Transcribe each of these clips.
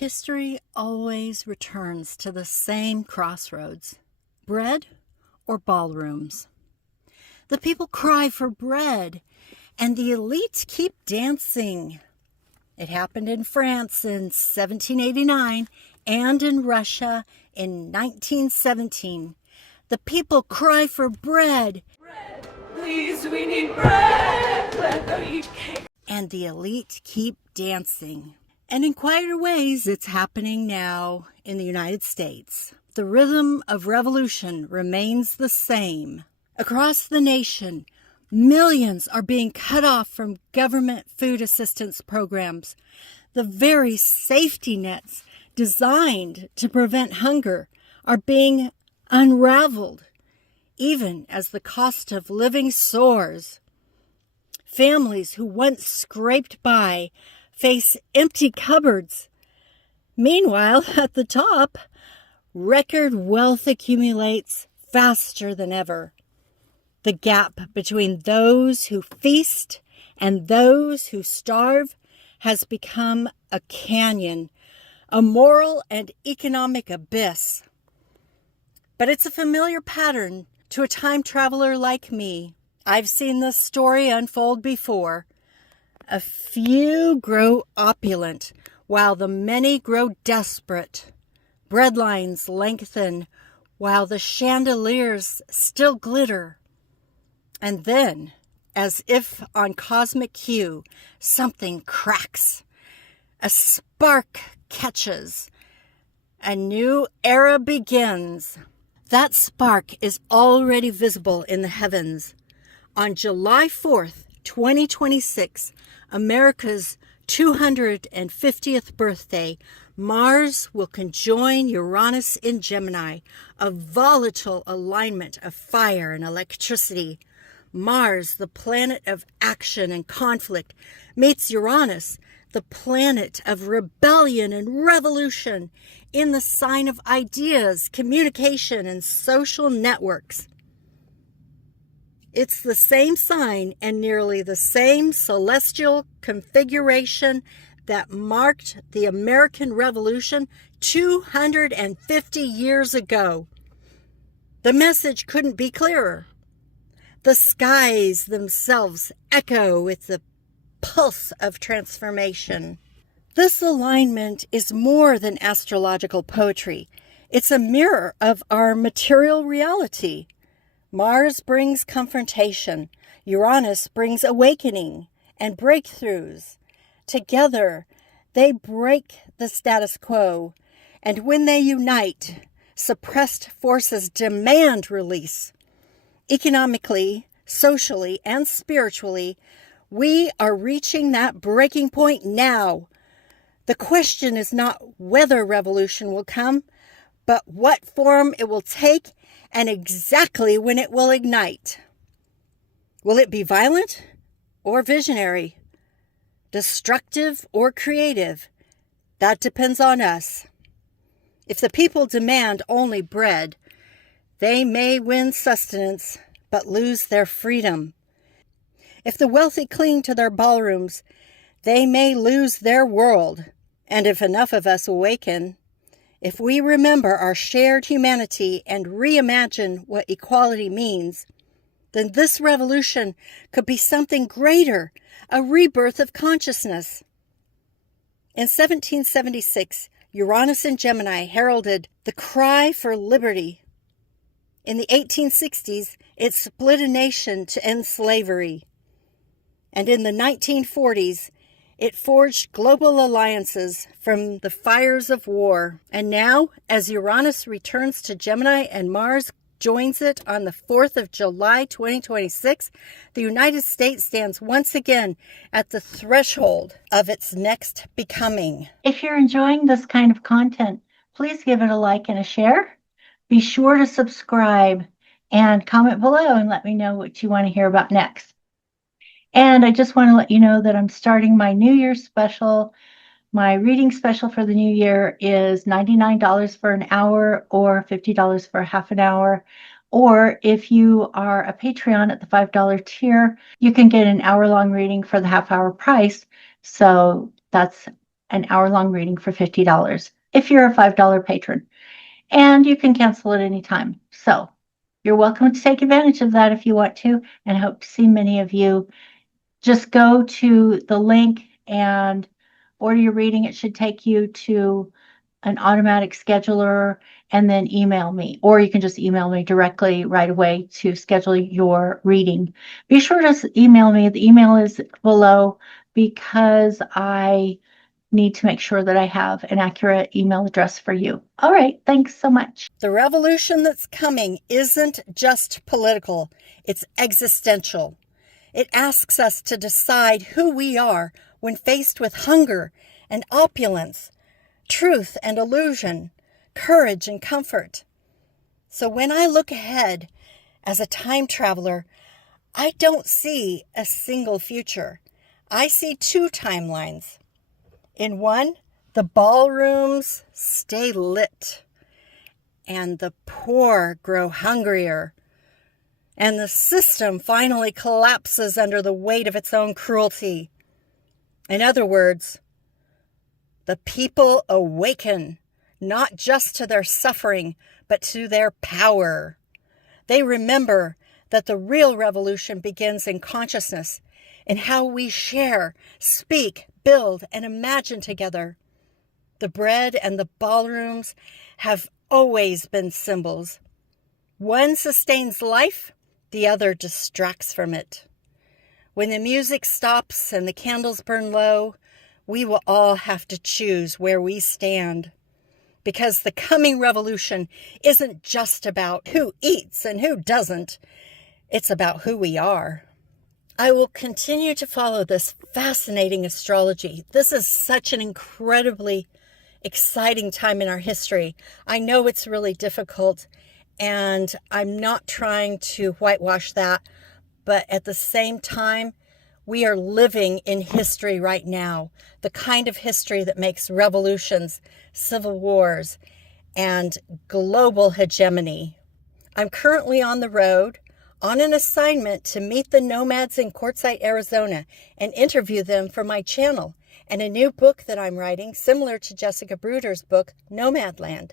History always returns to the same crossroads: bread or ballrooms. The people cry for bread, and the elite keep dancing. It happened in France in 1789 and in Russia in 1917. The people cry for bread. Bread, please, we need bread. Let the eat cake. And the elite keep dancing. And in quieter ways, it's happening now in the United States. The rhythm of revolution remains the same. Across the nation, millions are being cut off from government food assistance programs. The very safety nets designed to prevent hunger are being unraveled, even as the cost of living soars. Families who once scraped by face empty cupboards. Meanwhile, at the top, record wealth accumulates faster than ever. The gap between those who feast and those who starve has become a canyon, a moral and economic abyss. But it's a familiar pattern to a time traveler like me. I've seen this story unfold before. A few grow opulent, while the many grow desperate. Breadlines lengthen, while the chandeliers still glitter. And then, as if on cosmic cue, something cracks. A spark catches. A new era begins. That spark is already visible in the heavens. On July 4th, 2026, America's 250th birthday, Mars will conjoin Uranus in Gemini, a volatile alignment of fire and electricity. Mars, the planet of action and conflict, meets Uranus, the planet of rebellion and revolution, in the sign of ideas, communication, and social networks. It's the same sign and nearly the same celestial configuration that marked the American Revolution 250 years ago. The message couldn't be clearer. The skies themselves echo with the pulse of transformation. This alignment is more than astrological poetry. It's a mirror of our material reality. Mars brings confrontation. Uranus brings awakening and breakthroughs. Together, they break the status quo. And when they unite, suppressed forces demand release. Economically, socially, and spiritually, we are reaching that breaking point now. The question is not whether revolution will come, but what form it will take and exactly when it will ignite. Will it be violent or visionary? Destructive or creative? That depends on us. If the people demand only bread, they may win sustenance but lose their freedom. If the wealthy cling to their ballrooms, they may lose their world. And if enough of us awaken, if we remember our shared humanity and reimagine what equality means, then this revolution could be something greater, a rebirth of consciousness. In 1776, Uranus in Gemini heralded the cry for liberty. In the 1860s, it split a nation to end slavery. And in the 1940s, it forged global alliances from the fires of war. And now, as Uranus returns to Gemini and Mars joins it on the 4th of July, 2026, the United States stands once again at the threshold of its next becoming. If you're enjoying this kind of content, please give it a like and a share. Be sure to subscribe and comment below and let me know what you want to hear about next. And I just want to let you know that I'm starting my New Year special. My reading special for the new year is $99 for an hour or $50 for half an hour. Or if you are a Patreon at the $5 tier, you can get an hour-long reading for the half-hour price. So that's an hour-long reading for $50 if you're a $5 patron. And you can cancel at any time. So you're welcome to take advantage of that if you want to, and I hope to see many of you. Just go to the link and order your reading. It should take you to an automatic scheduler, and then email me, or you can just email me directly right away to schedule your reading. Be sure to email me. The email is below because I need to make sure that I have an accurate email address for you. All right, thanks so much. The revolution that's coming isn't just political, it's existential. It asks us to decide who we are when faced with hunger and opulence, truth and illusion, courage and comfort. So when I look ahead as a time traveler, I don't see a single future. I see two timelines. In one, the ballrooms stay lit, and the poor grow hungrier, and the system finally collapses under the weight of its own cruelty. In other words, the people awaken, not just to their suffering, but to their power. They remember that the real revolution begins in consciousness, in how we share, speak, build, and imagine together. The bread and the ballrooms have always been symbols. One sustains life, the other distracts from it. When the music stops and the candles burn low, we will all have to choose where we stand. Because the coming revolution isn't just about who eats and who doesn't. It's about who we are. I will continue to follow this fascinating astrology. This is such an incredibly exciting time in our history. I know it's really difficult, and I'm not trying to whitewash that, but at the same time, we are living in history right now, the kind of history that makes revolutions, civil wars, and global hegemony. I'm currently on the road on an assignment to meet the Nomads in Quartzsite, Arizona, and interview them for my channel and a new book that I'm writing, similar to Jessica Bruder's book, Nomadland,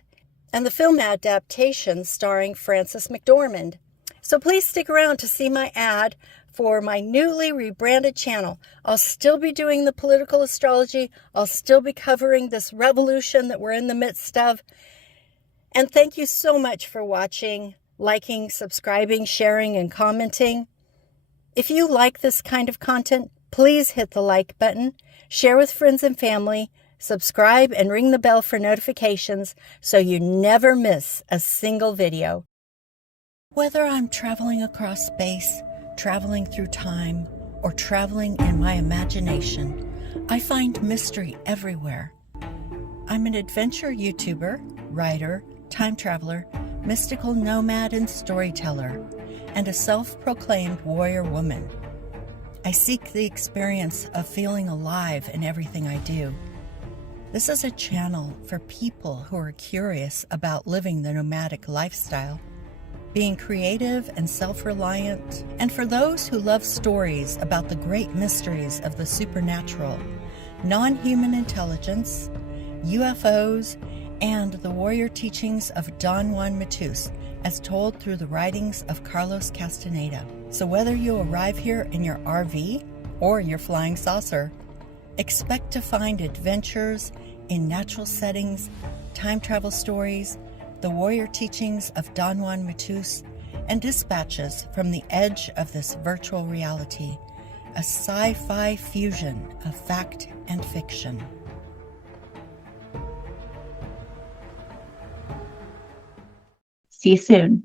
and the film adaptation starring Frances McDormand. So please stick around to see my ad for my newly rebranded channel. I'll still be doing the political astrology. I'll still be covering this revolution that we're in the midst of. And thank you so much for watching, liking, subscribing, sharing, and commenting. If you like this kind of content, please hit the like button, share with friends and family, subscribe, and ring the bell for notifications so you never miss a single video. Whether I'm traveling across space, traveling through time, or traveling in my imagination, I find mystery everywhere. I'm an adventure YouTuber, writer, time traveler, mystical nomad and storyteller, and a self-proclaimed warrior woman. I seek the experience of feeling alive in everything I do. This is a channel for people who are curious about living the nomadic lifestyle, being creative and self-reliant, and for those who love stories about the great mysteries of the supernatural, non-human intelligence, UFOs, and the warrior teachings of Don Juan Matus, as told through the writings of Carlos Castaneda. So whether you arrive here in your RV or your flying saucer, expect to find adventures in natural settings, time travel stories, the warrior teachings of Don Juan Matus, and dispatches from the edge of this virtual reality, a sci-fi fusion of fact and fiction. See you soon.